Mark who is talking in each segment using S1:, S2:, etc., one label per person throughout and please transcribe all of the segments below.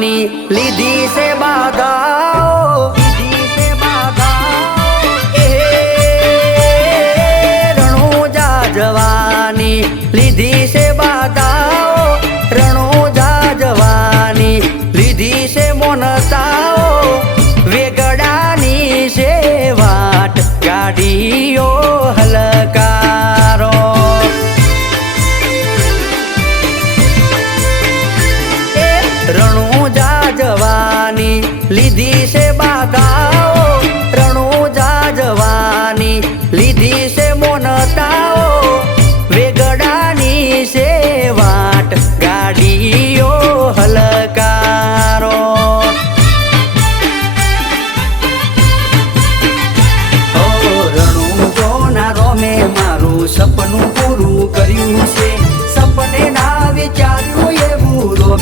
S1: ની લીધી છે બાધા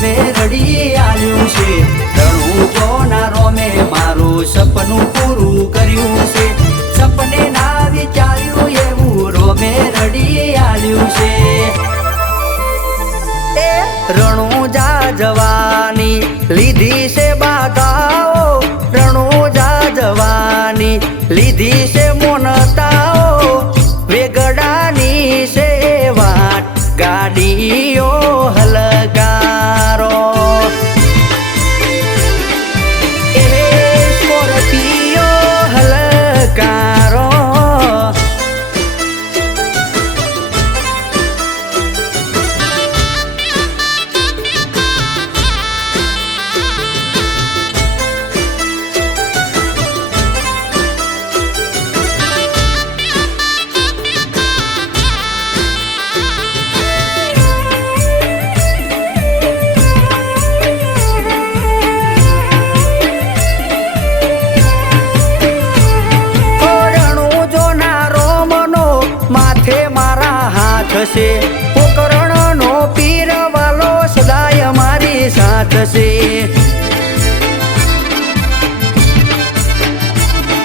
S1: રડી આવ્યું છે. રણું જોના રોમે મારું સપનું પૂરું કર્યું છે. સપને ના છે. પોકરણનો પીરવાલો સદાય મારી સાથ છે.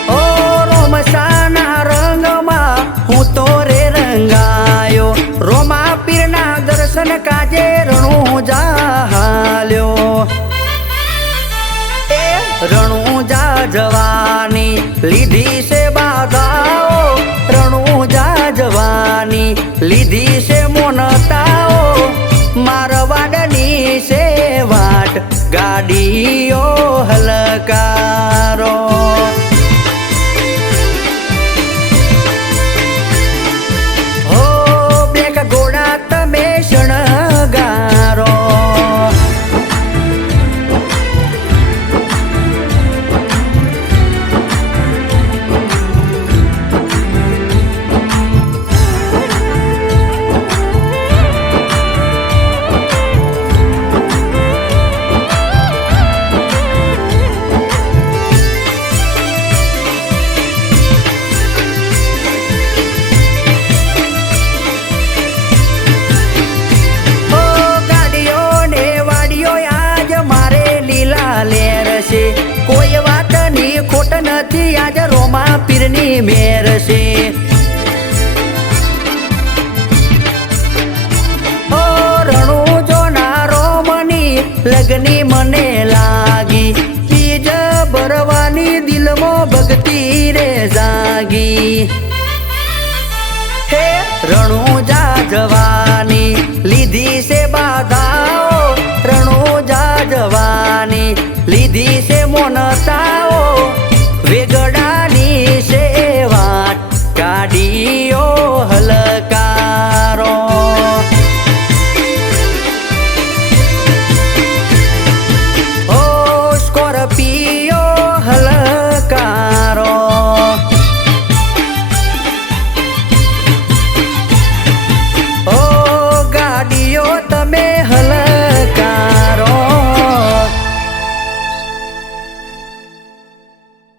S1: ઓ રંગાયો. રોમા પીરના દર્શન કાજે રણું હાલ્યો એ રણુજા જવાની લીધી છે બાધાઓ લીધી છે મોનતાઓ મારવાડની છે વાટ ગાડીઓ. પીરની